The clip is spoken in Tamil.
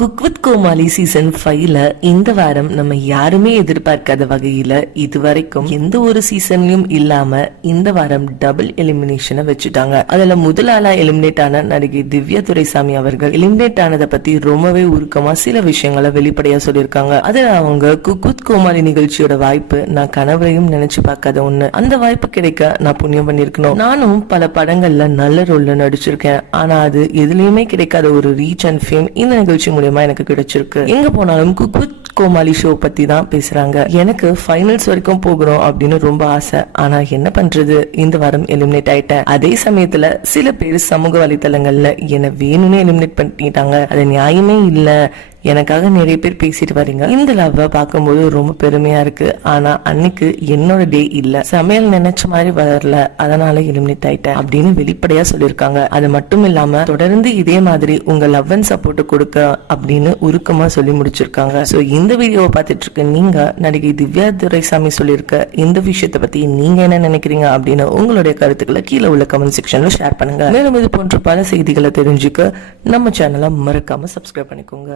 குக் வித் கோமாளி சீசன் ஃபைவ்ல இந்த வாரம் நம்ம யாருமே எதிர்பார்க்காத வகையில இதுவரைக்கும் எந்த ஒரு சீசன்லயும் இல்லாம இந்த வாரம் டபுள் எலிமினேஷனை வச்சுட்டாங்க. அதுல முதல் ஆளா எலிமினேட் ஆன நடிகை திவ்யா துரைசாமி அவர்கள் எலிமினேட் ஆனதை பத்தி ரொம்பவே உருக்கமா சில விஷயங்களை வெளிப்படையா சொல்லியிருக்காங்க. அதுல அவங்க குக் வித் கோமாளி நிகழ்ச்சியோட வாய்ப்பு நான் கனவரையும் நினைச்சு பார்க்காத ஒண்ணு. அந்த வாய்ப்பு கிடைக்க நான் புண்ணியம் பண்ணிருக்கணும் நானும் பல படங்கள்ல நல்ல ரோல்ல நடிச்சிருக்கேன். ஆனா அது எதுலயுமே கிடைக்காத ஒரு ரீச் அண்ட் ஃபேம் இந்த நிகழ்ச்சி மூலியம் எனக்கு கிடைச்சிருக்கு. எங்க போனாலும் குக் வித் கோமாளி ஷோ பத்தி தான் பேசுறாங்க. எனக்கு ஃபைனல்ஸ் வரைக்கும் போகிறோம் அப்படின்னு ரொம்ப ஆசை. ஆனா என்ன பண்றது? இந்த வாரம் எலிமினேட் ஆயிட்டேன். அதே சமயத்துல சில பேர் சமூக வலைத்தளங்கள்ல என்ன வேணும்னே எலிமினேட் பண்ணிட்டாங்க. அது நியாயமே இல்ல. எனக்காக நிறைய பேர் பேசிட்டு வரீங்க. இந்த லவ்வை பார்க்கும்போது ரொம்ப பெருமையா இருக்கு. ஆனா அன்னைக்கு என்னோட டே இல்ல. சமையல் நினைச்ச மாதிரி வரல. அதனால எலிமினேட் ஆயிட்டேன் அப்படின்னு வெளிப்படையா சொல்லியிருக்காங்க. அது மட்டும் இல்லாம தொடர்ந்து இதே மாதிரி உங்க லவ் அண்ட் சப்போர்ட் கொடுக்க அப்படின்னு உருக்கமா சொல்லி முடிச்சிருக்காங்க. சோ இந்த வீடியோவை பார்த்துட்டு இருக்க நீங்க நடிகை திவ்யா துரைசாமி சொல்லியிருக்க இந்த விஷயத்தை பத்தி நீங்க என்ன நினைக்கிறீங்க அப்படின்னு உங்களுடைய கருத்துக்களை கீழே உள்ள கமெண்ட் செக்ஷன்ல ஷேர் பண்ணுங்க. மேலும் இது போன்ற பல செய்திகளை தெரிஞ்சுக்க நம்ம சேனலை மறக்காம சப்ஸ்கிரைப் பண்ணிக்கோங்க.